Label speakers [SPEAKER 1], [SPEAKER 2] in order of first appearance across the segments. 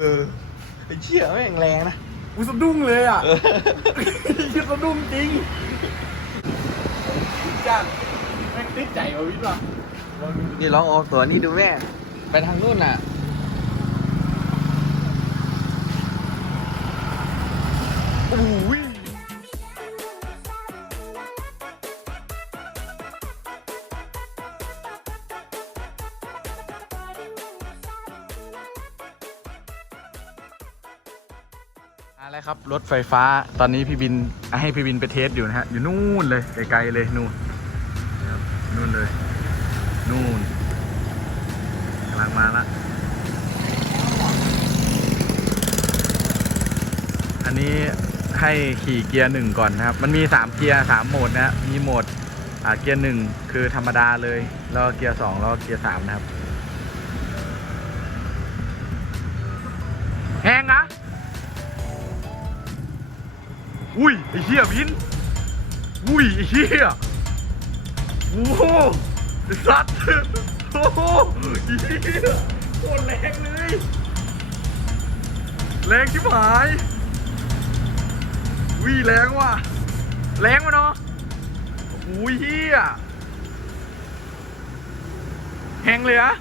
[SPEAKER 1] เออไอ้เชี่ยแม่งแรงนะ
[SPEAKER 2] กูสะดุ้งเลยอะ
[SPEAKER 1] เออ
[SPEAKER 2] คิดสะดุ้งจริงจ้างแม่งติดใจเอาวิทย์ว่ะ
[SPEAKER 1] นี่ลองออกตัวนี่ดูแม่ ไปทางนู้นน่ะโอ้ย อะไรครับ รถไฟฟ้าตอนนี้พี่บินให้พี่บินไปเทสอยู่นะฮะ อยู่นู่นเลยไกลๆเลยนู่นนู่นเลย นู่นกำลังมาละอันนี้ให้ขี่เกียร์หนึ่งก่อนนะครับ มันมีสามเกียร์สามโหมดนะมีโหมดเกียร์หนึ่งคือธรรมดาเลยแล้วเกียร์สองแล้วเกียร์สามนะครับแหงนะ อุ้ยไอ้เหี้ยวินอุ้ยไอ้เหี้ยโอ้โหสัตว์โอ้โหเหี้ยโคตรแรงเลยแรงชิบหายวิแรงว่ะแรงมาเนาะอุ้ยเฮียแหงเลยอะ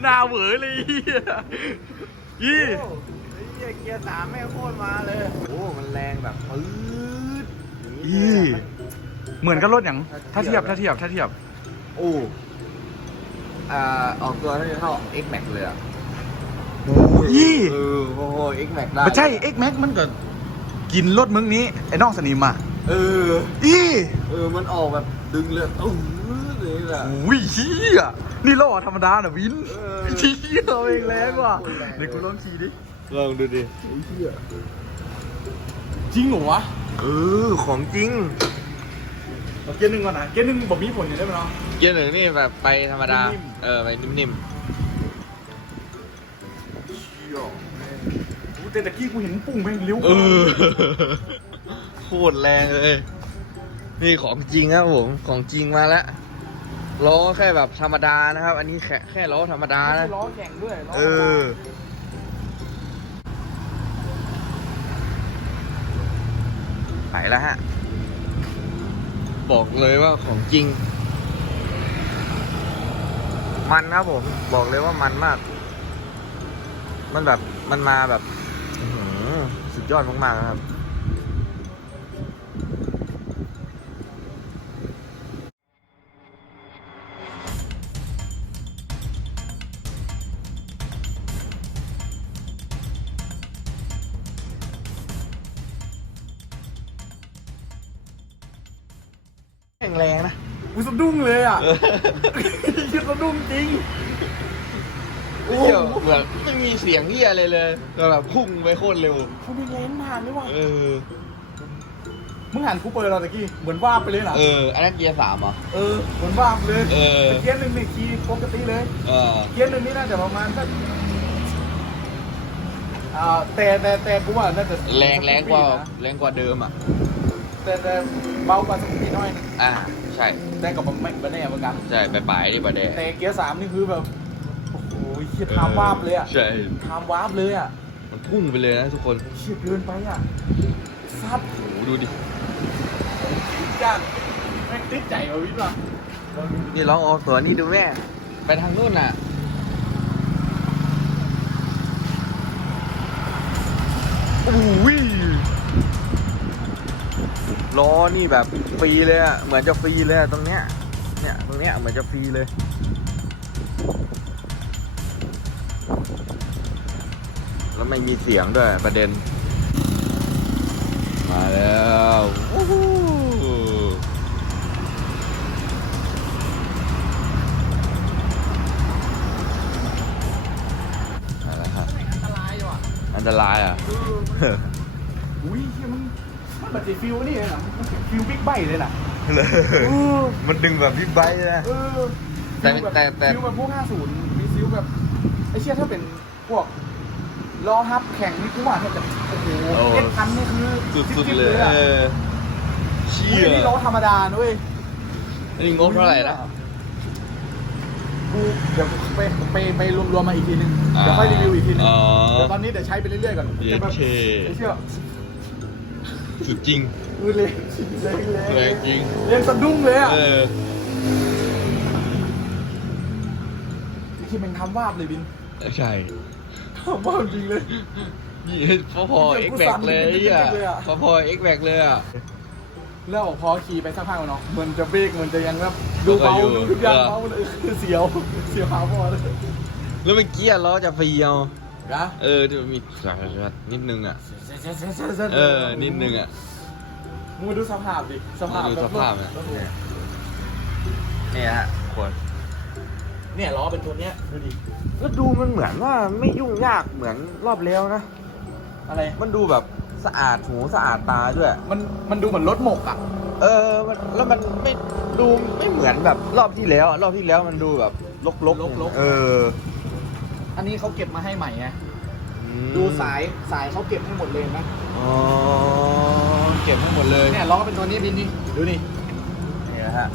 [SPEAKER 1] หน้าเหวอเลยเฮียยี่
[SPEAKER 2] เหี้ยเกียร์สามแม่งโคตรมาเลย
[SPEAKER 1] โอ้มันแรงแบบปื๊ดยี่เหมือนกับรถอย่างถ้าเทียบถ้าเทียบถ้าเทียบ
[SPEAKER 3] โอ้อ่าออกตัวน่าจะเท่า X Max เลยอะ
[SPEAKER 1] ยี่
[SPEAKER 3] เออโอ้โห X Max ได้
[SPEAKER 1] ไม่ใช่ X Max มันก็กินรถมึงนี้ ไอ้น้องสนิมอะ
[SPEAKER 3] เออ
[SPEAKER 1] อี
[SPEAKER 3] เออ มันออกแบบดึงเลือดตุ้มเลยแหละ
[SPEAKER 1] อุ้ยเฮียนี่ล้อธรรมดาน่ะวิน
[SPEAKER 3] เออ
[SPEAKER 1] เฮียเองแรงว่ะ
[SPEAKER 3] โคตรแรง
[SPEAKER 1] เดี๋ยวกูลองขี่ดิ
[SPEAKER 3] ลองดูดิ
[SPEAKER 2] จริงเหรอวะ
[SPEAKER 1] เออของจริง
[SPEAKER 2] เอาเกียร์หนึ่งก่อนนะเกียร์หนึ่งบอกมีผลอยู่ได้ไหมเนาะ
[SPEAKER 3] เกียร์หนึ่งนี่แบบไปธรรมดา
[SPEAKER 2] นิ่ม
[SPEAKER 3] เออไปนิ่ม
[SPEAKER 2] กูแต่ตะกี้กูเห็นปุ่งแม่งเลี้ยว
[SPEAKER 3] ๆเออโคตรแรงเลย นี่ของจริงครับผมของจริงมาแล้วล้อแค่แบบธรรมดานะครับ อันนี้แค่แค่ล้อธรรมดา
[SPEAKER 2] ไม่
[SPEAKER 3] นะ
[SPEAKER 2] ใช่ล้อแข่งด้วยล้อ
[SPEAKER 3] เออ ไปแล้วฮะ บอกเลยว่าของจริง มันครับผมบอกเลยว่ามันมาก มันแบบมันมาแบบสุดยอดมากๆนะครับ
[SPEAKER 1] แรงแรงนะ
[SPEAKER 2] กูสะดุ้งเลยอะคิดสะดุ้งจริง
[SPEAKER 3] เที่ยวเหมือนไม่มีเสียงเฮียอะไรเลยแต่แบบพุ่งไปโคตรเร็ว
[SPEAKER 2] เขามีเลนส์ผ่านด้วยว่ะ
[SPEAKER 3] เออ
[SPEAKER 2] มึงหันกูเปิดเราตะกี้เหมือนว่าบไปเลยนะ
[SPEAKER 3] เอออันนั้นเกียร์สามเหรอ
[SPEAKER 2] เออเหมือนว่าบเลย
[SPEAKER 3] เออ
[SPEAKER 2] แต่เกียร์หนึ่งนี่ขี่ปกติเลย
[SPEAKER 3] เออ
[SPEAKER 2] เกียร์หนึ่งนี่น่าจะประมาณสักอ่าแต่แต่แต่กูว่าน่าจะ
[SPEAKER 3] แรงแรงกว่า
[SPEAKER 2] นะ
[SPEAKER 3] แรงกว่าเดิมอะ
[SPEAKER 2] แต่แต่เบากว่าสกุลน้อยนึง
[SPEAKER 3] อ่าใช่
[SPEAKER 2] แต่กับไม่ไม่แน่เหมือนกัน
[SPEAKER 3] ใช่ไปปลายดิบะเด
[SPEAKER 2] แต่เกียร์สามนี่คือแบบโอ้โหเฮียทามวาบเลยอะ
[SPEAKER 3] ใช่
[SPEAKER 2] ทามวาบเลยอะ
[SPEAKER 3] มันพุ่งไปเลยนะทุกคน
[SPEAKER 2] เชียเกินไปอะซัด
[SPEAKER 3] โอ้โหดูดิ
[SPEAKER 2] จ้างแม่งติดใจเอาวิทย์ว่ะ
[SPEAKER 1] นี่ลองออกตัวนี่ดูแม่
[SPEAKER 3] ไปทางนู้นน่ะ
[SPEAKER 1] อุ้ย ล้อนี่แบบฟรีเลยอะเหมือนจะฟรีเลยอะตรงเนี้ยเนี่ยตรงเนี้ยเหมือนจะฟรีเลยแล้วไม่มีเสียงด้วยประเด็น
[SPEAKER 3] มาแล้ววู้ฮู้
[SPEAKER 1] มาแล้วครับ
[SPEAKER 2] อันตรายว่ะ
[SPEAKER 3] อันตรายอะ
[SPEAKER 2] เอออุ้ยเฮีย มันมันแบบฟิลนี่เลยนะมันเป็นฟิลบิ๊กไบค์เลยนะ
[SPEAKER 1] เลย
[SPEAKER 2] เออ
[SPEAKER 1] มันดึงแบบบิ๊กไบค์เลยนะ
[SPEAKER 2] เออ
[SPEAKER 3] แต่
[SPEAKER 2] ฟิลบบ
[SPEAKER 3] แต่แต่
[SPEAKER 2] ฟิลแบบพวก50มีฟิลแบบไอ้เชี่ยถ้าเป็นพวกล้อฮับแข่งนี่กูว่าเนี่ยจะโอ้โห
[SPEAKER 3] โอ้
[SPEAKER 2] เอ็ดพันนี่คือ
[SPEAKER 3] สุด
[SPEAKER 2] จิ๊บ
[SPEAKER 3] ๆ
[SPEAKER 2] ๆ
[SPEAKER 3] เลย
[SPEAKER 2] อะ
[SPEAKER 3] เออเชี่
[SPEAKER 2] อุ้ย
[SPEAKER 3] ย
[SPEAKER 2] นี่ล้อธรรมดาด้วย
[SPEAKER 3] อันนี้งบเท่าไหร่นะ
[SPEAKER 2] กูเดี๋ยวไปไปไปรวมๆมาอีกทีนึงเดี๋ยวค่อยรีวิวอีกทีนึง
[SPEAKER 3] อ๋อ
[SPEAKER 2] เดี๋ยวตอนนี้เดี๋ยวใช้ไปเรื่อยๆก่อน
[SPEAKER 3] เย็
[SPEAKER 2] จะ
[SPEAKER 3] น
[SPEAKER 2] แบบ
[SPEAKER 3] เค
[SPEAKER 2] ไม่เชื่อ
[SPEAKER 3] สุดจริง
[SPEAKER 2] มือเลยเลยเลย
[SPEAKER 3] แรงจริง
[SPEAKER 2] เรียงสะดุ้งเลยอะ
[SPEAKER 3] เออ
[SPEAKER 2] ที่มันทำวาบเลยบิน
[SPEAKER 3] ใช่
[SPEAKER 2] ทำวาบจริงเลย
[SPEAKER 3] นี่พอพอเอ็กแบกเลยอะ
[SPEAKER 2] เลยอะ
[SPEAKER 3] พอพอเอ็กแบกเลยอะ
[SPEAKER 2] แล้วพอขี่ไปสักพักเนาะมันจะเบรกมันจะยังแบบดูเบา
[SPEAKER 3] ก็อยู่
[SPEAKER 2] ดูทุกอย่าง
[SPEAKER 3] เออ
[SPEAKER 2] เบาเลยเสียวเสียวหาพอเลย
[SPEAKER 3] แล้วเมื่อกี้อะล้อจะเฟียว
[SPEAKER 2] นะ
[SPEAKER 3] เออที่มันมีนิดนึงอะ เออ นิดนึงอะ
[SPEAKER 2] มึงมาดูสภาพดิสภาพ
[SPEAKER 3] ดูสภาพอะ
[SPEAKER 2] แบบ
[SPEAKER 3] เนี่ยฮะคน
[SPEAKER 2] เนี่ยล้อเป็นตัวเนี้ยดูดิ
[SPEAKER 3] ก็ดูมันเหมือนว่าไม่ยุ่งยากเหมือนรอบแล้วนะ
[SPEAKER 2] อะไร
[SPEAKER 3] มันดูแบบสะอาดหูสะอาดตาด้วย
[SPEAKER 2] มันมันดูเหมือนรถหมกอะ
[SPEAKER 3] เออมันแล้วมันไม่ดูไม่เหมือนแบบรอบที่แล้วอะรอบที่แล้วมันดูแบบลกๆ
[SPEAKER 2] รกๆ
[SPEAKER 3] เออ
[SPEAKER 2] อันนี้เขาเก็บมาให้ใหม่ไง
[SPEAKER 3] อืม
[SPEAKER 2] ดูสายสายเขาเก็บให้หมดเลยนะ
[SPEAKER 3] อ๋อเก็บให้หมดเลย
[SPEAKER 2] เนี่ยล้อเป็นตัวนี้บินนี่ดูนี่
[SPEAKER 3] นี่นะฮะ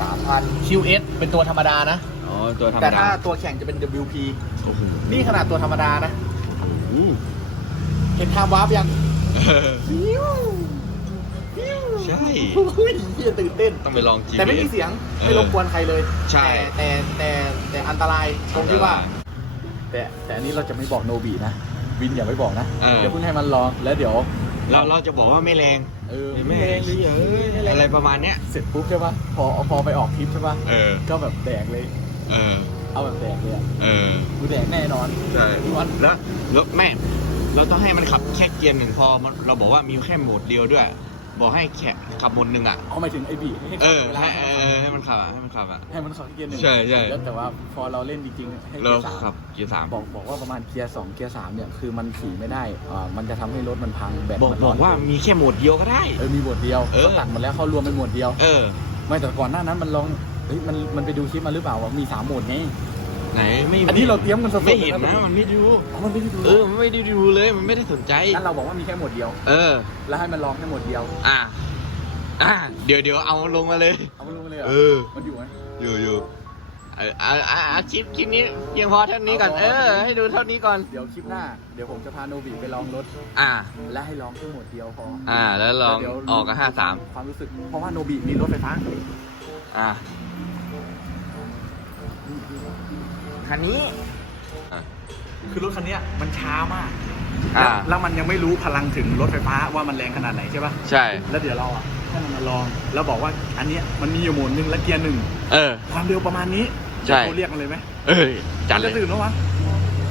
[SPEAKER 2] สามพัน QS เป็นตัวธรรมดานะ
[SPEAKER 3] อ๋อตัวธรรม
[SPEAKER 2] แต่
[SPEAKER 3] ดา
[SPEAKER 2] ถ้าตัวแข่งจะเป็น WP
[SPEAKER 3] โอ้โห
[SPEAKER 2] นี่ขนาดตัวธรรมดานะ
[SPEAKER 3] อืม
[SPEAKER 2] เห็นทามวาร์ปยัง
[SPEAKER 3] เออ
[SPEAKER 2] ฟิวฟิว
[SPEAKER 3] ใช่
[SPEAKER 2] อุ้ยเฮียตื่นเต้น
[SPEAKER 3] ต้องไปลอง
[SPEAKER 2] แต่ไม่มีเสียงไม่รบกวนใครเลย
[SPEAKER 3] ใช่
[SPEAKER 2] แต่แต่แต่แต่อันตรายตรงที่ว่า แต่แต่อันนี้เราจะไม่บอกโนบีนะ วินอย่าไม่บอกนะ
[SPEAKER 3] เออ
[SPEAKER 2] เดี๋ยวเพิ่งให้มันลองแล้วเดี๋ยว
[SPEAKER 3] เราเราจะบอกว่าไม่แรง
[SPEAKER 2] เออ
[SPEAKER 3] ไม่แรงเลยเอออะไรประมาณเนี้ย
[SPEAKER 2] เสร็จปุ๊บใช่ปะพอพอไปออกทริปใช่ปะ
[SPEAKER 3] เออ
[SPEAKER 2] ก็แบบแดกเลย
[SPEAKER 3] เออ
[SPEAKER 2] เอาแบบแดกเลยอะ
[SPEAKER 3] เออ
[SPEAKER 2] กูแดกแน่นอน
[SPEAKER 3] ใช่
[SPEAKER 2] พี่วัน
[SPEAKER 3] แล้วแล้วแม่ เราต้องให้มันขับแค่เกียร์หนึ่งพอมันเราบอกว่ามีแค่โหมดเดียวด้วย บอกให้แค่ขับโหมดหนึ่งอะ
[SPEAKER 2] เอาหมายถึงไอ้บีให้
[SPEAKER 3] เออ
[SPEAKER 2] เวลา
[SPEAKER 3] ให้เออให้มันขับอะให้มันขับอะ
[SPEAKER 2] ให้มันขับเกียร์หนึ่ง
[SPEAKER 3] ใช่ใช่
[SPEAKER 2] แล้วแต่ว่าพอเราเล่นจริงๆให้
[SPEAKER 3] เรา
[SPEAKER 2] เกียร์สาม
[SPEAKER 3] ขับเกียร์สาม
[SPEAKER 2] บอกบอกว่าประมาณเกียร์สองเกียร์สามเนี่ยคือมันขี่ไม่ได้อ่ามันจะทำให้รถมันพังแบต
[SPEAKER 3] บอก
[SPEAKER 2] มัน
[SPEAKER 3] บอกว่ามีแค่โหมดเดียวก็ได้
[SPEAKER 2] เออมีหมวดเดียว
[SPEAKER 3] เออ
[SPEAKER 2] เขาตัดหมดแล้วเขารวมเป็นหมวดเดียว
[SPEAKER 3] เออ
[SPEAKER 2] ไม่แต่ก่อนหน้านั้นมันลองเฮ้ยมันมันไปดูคลิปมาหรือเปล่าว่ามีสามโหมดไง
[SPEAKER 3] ไหนไม่
[SPEAKER 2] อันนี้เราเตรียมกันสดๆ
[SPEAKER 3] ไม่เห็น
[SPEAKER 2] ลย
[SPEAKER 3] นะมันไม่ดู
[SPEAKER 2] อ๋อมันไม่ได้ดู
[SPEAKER 3] เออมันไม่ได้ดูเลยมันไม่ได้สนใจ
[SPEAKER 2] งั้นเราบอกว่ามีแค่โหมดเดียว
[SPEAKER 3] เออ
[SPEAKER 2] แล้วให้มันลองแค่โหมดเดียว
[SPEAKER 3] อะอะเดี๋ยวเดี๋ยวเอาลงมาเลย
[SPEAKER 2] เอามันลงไปเลยเหรอ
[SPEAKER 3] เออ
[SPEAKER 2] มันอยู่ไหม
[SPEAKER 3] อยู่อยู่เอออะอะอะคลิปคลิปนี้เพียงพอเท่านี้ก่อน
[SPEAKER 2] เอาพ
[SPEAKER 3] เอ
[SPEAKER 2] อ
[SPEAKER 3] อให้ดูเท่านี้ก่อน
[SPEAKER 2] เดี๋ยวคลิปหน้าเดี๋ยวผมจะพาโนบิไปลองรถ
[SPEAKER 3] อะ
[SPEAKER 2] และให้ลองแค่โหมดเดียวพอ
[SPEAKER 3] อะแล้วลอง
[SPEAKER 2] เดี๋ยว
[SPEAKER 3] ออกกับห้าสาม
[SPEAKER 2] ความรู้สึกเพราะว่าโนบิมีรถไฟฟ้า
[SPEAKER 3] อะ คันนี้
[SPEAKER 2] คือรถคันเนี้ยมันช้ามาก
[SPEAKER 3] อ่า
[SPEAKER 2] แล้วแล้วมันยังไม่รู้พลังถึงรถไฟฟ้าว่ามันแรงขนาดไหนใช่ปะ
[SPEAKER 3] ใช่
[SPEAKER 2] แล้วเดี๋ยวเราอะให้มันมาลอง แล้วบอกว่าอันเนี้ยมันมีอยู่โหมดหนึ่งและเกียร์หนึ่ง
[SPEAKER 3] เออ
[SPEAKER 2] ความเร็วประมาณนี้
[SPEAKER 3] ใช่
[SPEAKER 2] เราเรียกมันเลยไหม
[SPEAKER 3] เอ้ยจัดเล
[SPEAKER 2] จะ
[SPEAKER 3] ย
[SPEAKER 2] ตื่นแล้ววะ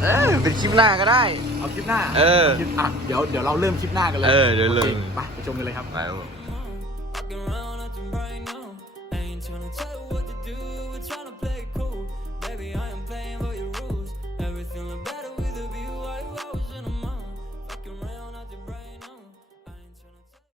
[SPEAKER 3] เออเป็นคลิปหน้าก็ได้
[SPEAKER 2] เอาคลิปหน้า
[SPEAKER 3] เออ
[SPEAKER 2] คลิปอะเดี๋ยวเดี๋ยวเราเริ่มคลิปหน้ากันเลย
[SPEAKER 3] เออเดี๋ยวเริ่ม
[SPEAKER 2] โอคไปไปชมกันเลยครับ
[SPEAKER 3] ไปครับผม
[SPEAKER 4] Walking around acting right now. I ain't tryna tell you what